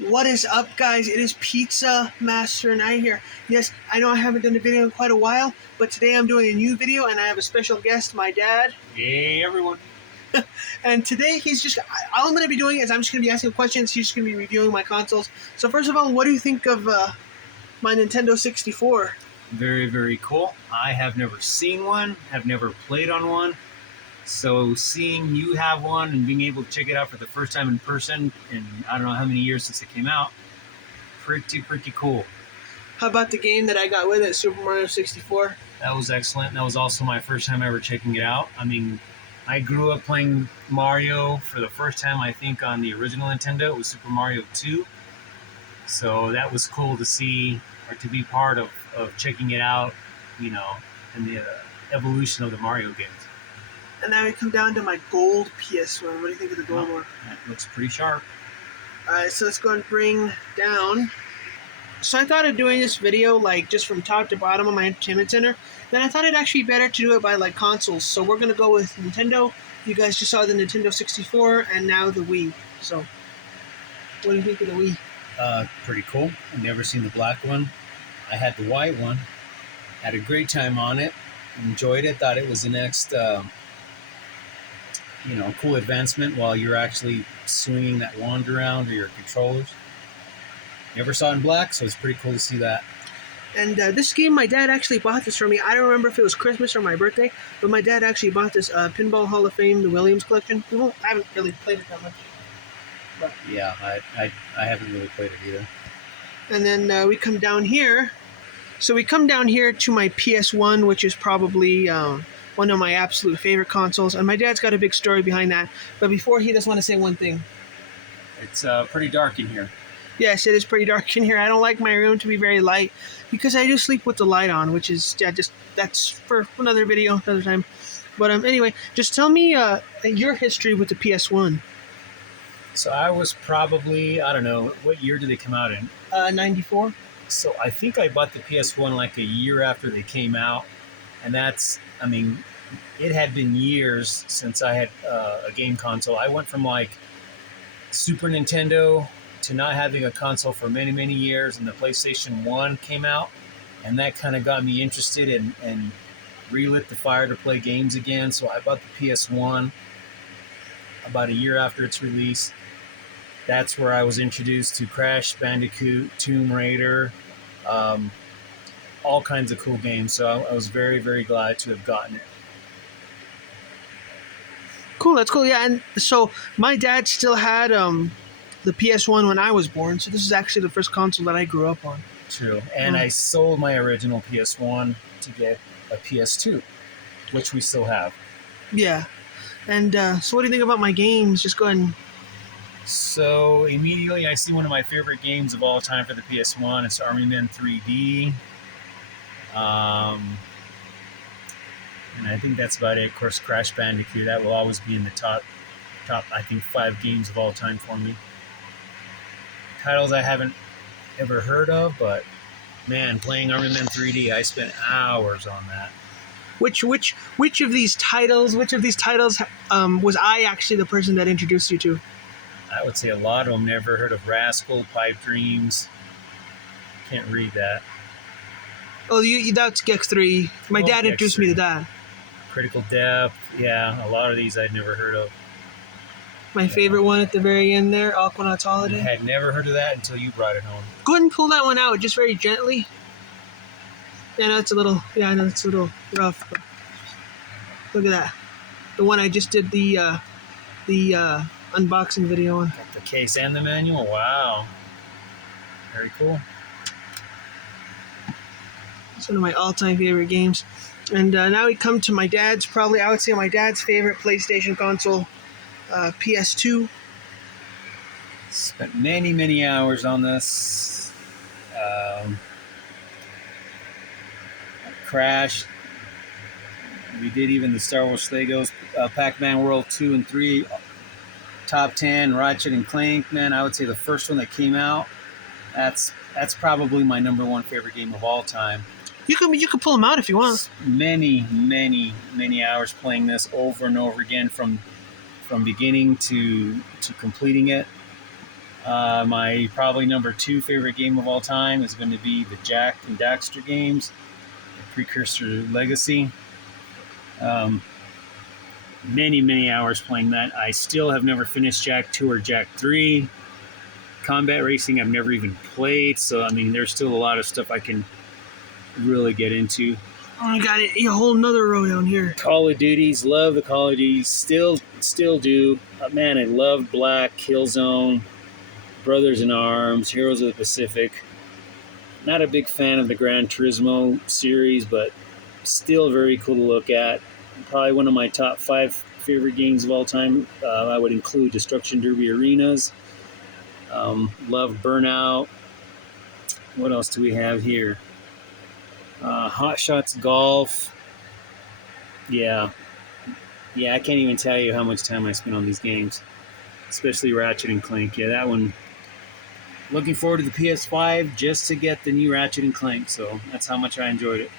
What is up, guys? It is Pizza Master Night here. Yes, I know I haven't done a video in quite a while, but today I'm doing a new video and I have a special guest, my dad. Hey, everyone. And today all I'm going to be doing is I'm just going to be asking questions. He's just going to be reviewing my consoles. So first of all, what do you think of my Nintendo 64? Very, very cool. I have never seen one, have never played on one. So seeing you have one and being able to check it out for the first time in person in I don't know how many years since it came out, pretty cool. How about the game that I got with it, Super Mario 64? That was excellent. That was also my first time ever checking it out. I mean, I grew up playing Mario for the first time, I think, on the original Nintendo. It was Super Mario 2. So that was cool to see or to be part of checking it out, you know, and the evolution of the Mario games. And now we come down to my gold PS1. What do you think of the gold one? That looks pretty sharp. Alright, so let's go and bring down. So I thought of doing this video like just from top to bottom of my entertainment center. Then I thought it'd actually be better to do it by like consoles. So we're gonna go with Nintendo. You guys just saw the Nintendo 64 and now the Wii. So what do you think of the Wii? Pretty cool. I've never seen the black one. I had the white one. Had a great time on it. Enjoyed it. Thought it was the next, cool advancement while you're actually swinging that wand around or your controllers. Never saw it in black, so it's pretty cool to see that. And this game, my dad actually bought this for me. I don't remember if it was Christmas or my birthday, but my dad actually bought this Pinball Hall of Fame, the Williams collection. I haven't really played it that much. But yeah, I haven't really played it either. And then we come down here. So we come down here to my PS1, which is probably one of my absolute favorite consoles. And my dad's got a big story behind that. But before, he just want to say one thing. It's pretty dark in here. Yes, it is pretty dark in here. I don't like my room to be very light because I do sleep with the light on, which is that's for another video, another time. But anyway, just tell me your history with the PS1. So I was probably, I don't know, what year did they come out in? 94. So I think I bought the PS1 like a year after they came out. And that's, I mean, it had been years since I had a game console. I went from like Super Nintendo to not having a console for many years, and the PlayStation 1 came out, and that kind of got me interested and relit the fire to play games again. So I bought the PS1 about a year after its release. That's where I was introduced to Crash Bandicoot, Tomb Raider, all kinds of cool games. So I was very glad to have gotten it. Cool, that's cool. Yeah, and so my dad still had the PS1 when I was born, so this is actually the first console that I grew up on. True. And I sold my original PS1 to get a PS2, which we still have. Yeah. And so what do you think about my games? Just go ahead and... So immediately I see one of my favorite games of all time for the PS1. It's Army Men 3D. And I think that's about it. Of course, Crash Bandicoot, that will always be in the top, I think, 5 games of all time for me. Titles I haven't ever heard of, but man, playing Army Men 3D, I spent hours on that. Which of these titles was I actually the person that introduced you to? I would say a lot of them. Never heard of Rascal, Pipe Dreams. Can't read that. Oh, that's Gex 3. My dad introduced me to that. Critical Depth. Yeah, a lot of these I'd never heard of. My favorite one at the very end there, Aquanauts Holiday. I had never heard of that until you brought it home. Go ahead and pull that one out just very gently. Yeah, I know it's a little rough, but look at that. The one I just did the unboxing video on. Got the case and the manual. Wow. Very cool. It's one of my all-time favorite games. And now we come to my dad's, probably I would say my dad's favorite PlayStation console, PS2. Spent many hours on this. Crash. We did even the Star Wars Legos, Pac-Man World 2 and 3, top 10, Ratchet and Clank. Man, I would say the first one that came out, that's probably my number 1 favorite game of all time. You can pull them out if you want. Many hours playing this over and over again from beginning to completing it. My probably number 2 favorite game of all time is going to be the Jak and Daxter games, the precursor to Legacy. Um, many hours playing that. I still have never finished Jak 2 or Jak 3. Combat racing I've never even played, so I mean there's still a lot of stuff I can really get into. Oh, you got it. A whole nother row down here. Call of Duties, love the Call of Duties, still do. Man, I love Black, Killzone, Brothers in Arms, Heroes of the Pacific. Not a big fan of the Gran Turismo series, but still very cool to look at. Probably one of my top 5 favorite games of all time. I would include Destruction Derby Arenas. Love Burnout. What else do we have here? Hot Shots Golf. Yeah, I can't even tell you how much time I spent on these games, especially Ratchet and Clank. Yeah, that one. Looking forward to the PS5 just to get the new Ratchet and Clank, so that's how much I enjoyed it.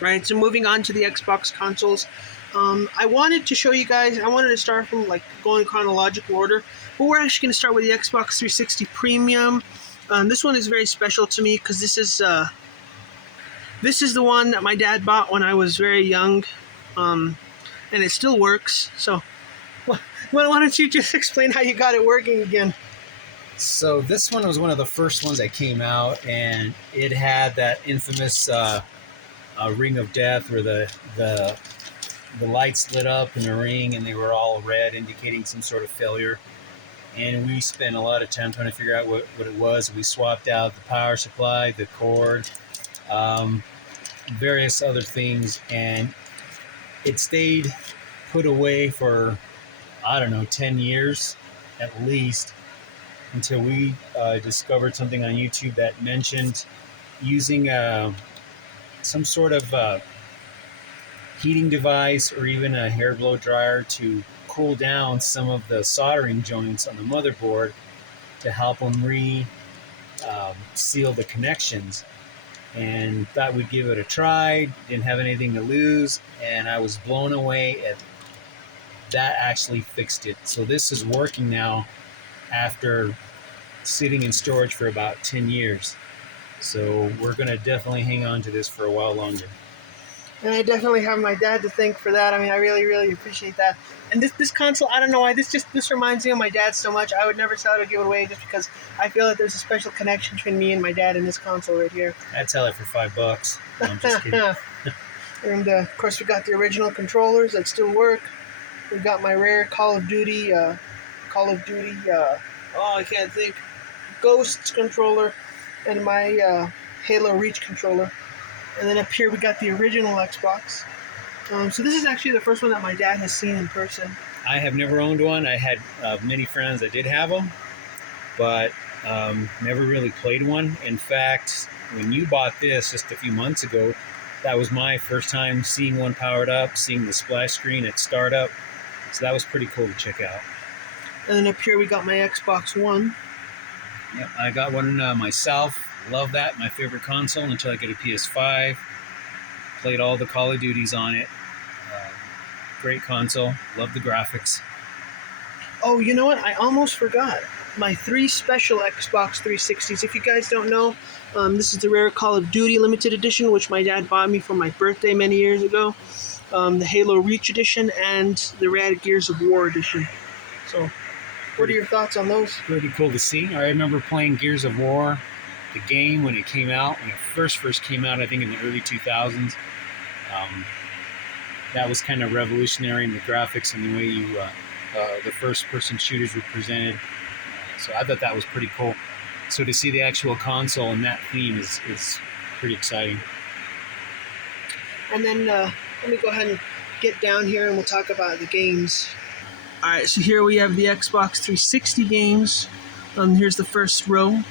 Right, so moving on to the Xbox consoles. I wanted to show you guys, I wanted to start from like going chronological order, but we're actually going to start with the Xbox 360 Premium. This one is very special to me because this is the one that my dad bought when I was very young, and it still works. So, why don't you just explain how you got it working again? So this one was one of the first ones that came out, and it had that infamous ring of death where the lights lit up in the ring and they were all red, indicating some sort of failure. And we spent a lot of time trying to figure out what it was. We swapped out the power supply, the cord, various other things, and it stayed put away for, I don't know, 10 years at least, until we discovered something on YouTube that mentioned using some sort of heating device or even a hair blow dryer to cool down some of the soldering joints on the motherboard to help them seal the connections. And thought we'd give it a try. Didn't have anything to lose, and I was blown away at that. Actually fixed it. So this is working now after sitting in storage for about 10 years. So we're going to definitely hang on to this for a while longer. And I definitely have my dad to thank for that. I mean, I really appreciate that. And this console, I don't know why, this reminds me of my dad so much. I would never sell it or give it away just because I feel that there's a special connection between me and my dad and this console right here. I'd sell it for $5. No, I'm just kidding. And of course, we got the original controllers that still work. We got my rare Call of Duty, I can't think, Ghosts controller, and my Halo Reach controller. And then up here we got the original Xbox. So this is actually the first one that my dad has seen in person. I have never owned one. I had many friends that did have them, but never really played one. In fact, when you bought this just a few months ago, that was my first time seeing one powered up, seeing the splash screen at startup. So that was pretty cool to check out. And then up here we got my Xbox One. Yep, I got one myself. Love that. My favorite console until I get a PS5. Played all the Call of Duties on it. Great console. Love the graphics. Oh, you know what? I almost forgot. My 3 special Xbox 360s. If you guys don't know, this is the rare Call of Duty limited edition, which my dad bought me for my birthday many years ago. The Halo Reach edition and the rare Gears of War edition. So, what are your thoughts on those? Pretty cool to see. I remember playing Gears of War, the game, when it came out. When it first came out, I think in the early 2000s. That was kind of revolutionary in the graphics and the way the first-person shooters were presented. So I thought that was pretty cool. So to see the actual console and that theme is pretty exciting. And then let me go ahead and get down here and we'll talk about the games. Alright, so here we have the Xbox 360 games. Here's the first row.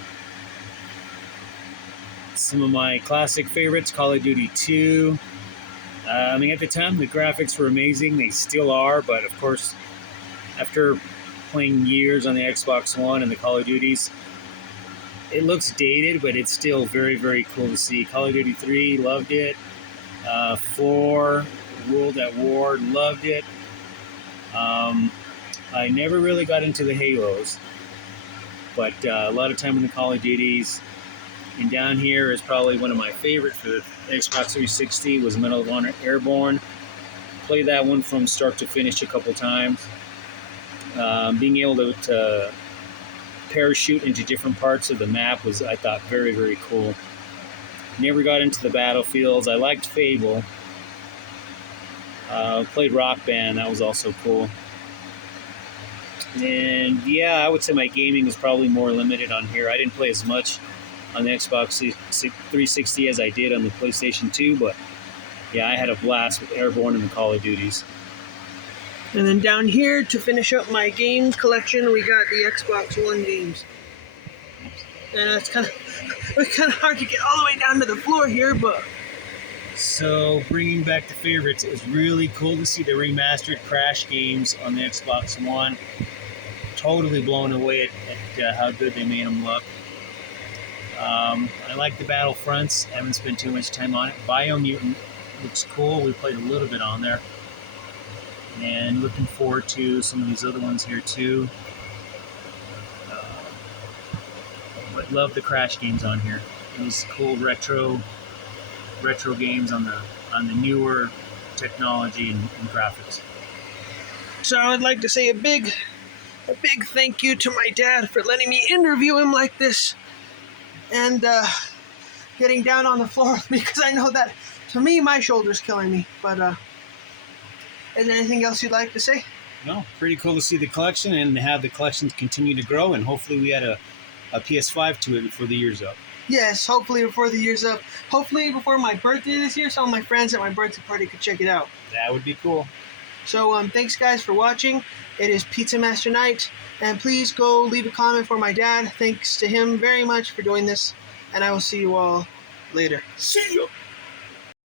Some of my classic favorites, Call of Duty 2. I mean, at the time, the graphics were amazing. They still are, but of course, after playing years on the Xbox One and the Call of Duties, it looks dated, but it's still very cool to see. Call of Duty 3, loved it. 4, World at War, loved it. I never really got into the Halos. but a lot of time in the Call of Duties. And down here is probably one of my favorites for the Xbox 360 was Medal of Honor Airborne. Played that one from start to finish a couple times. Being able to parachute into different parts of the map was, I thought, very, very cool. Never got into the battlefields. I liked Fable. Played Rock Band. That was also cool. And yeah, I would say my gaming is probably more limited on here. I didn't play as much on the Xbox 360 as I did on the PlayStation 2, but yeah, I had a blast with Airborne and the Call of Duties. And then down here to finish up my game collection, we got the Xbox One games. And it's kind of hard to get all the way down to the floor here, but So bringing back the favorites, it was really cool to see the remastered Crash games on the Xbox One. Totally blown away at how good they made them look. I like the Battlefronts. Haven't spent too much time on it. Biomutant looks cool. We played a little bit on there. And looking forward to some of these other ones here too. But love the Crash games on here. These cool retro games on the newer technology and graphics. so I'd like to say a big thank you to my dad for letting me interview him like this, and getting down on the floor with me, because I know that, to me, my shoulder's killing me. But is there anything else you'd like to say? No, pretty cool to see the collection and have the collections continue to grow, and hopefully we add a PS5 to it before the year's up. Yes, hopefully before the year's up. Hopefully before my birthday this year, some of my friends at my birthday party could check it out. That would be cool. So thanks guys for watching. It is Pizza Master Night, and please go leave a comment for my dad. Thanks to him very much for doing this, and I will see you all later. See you.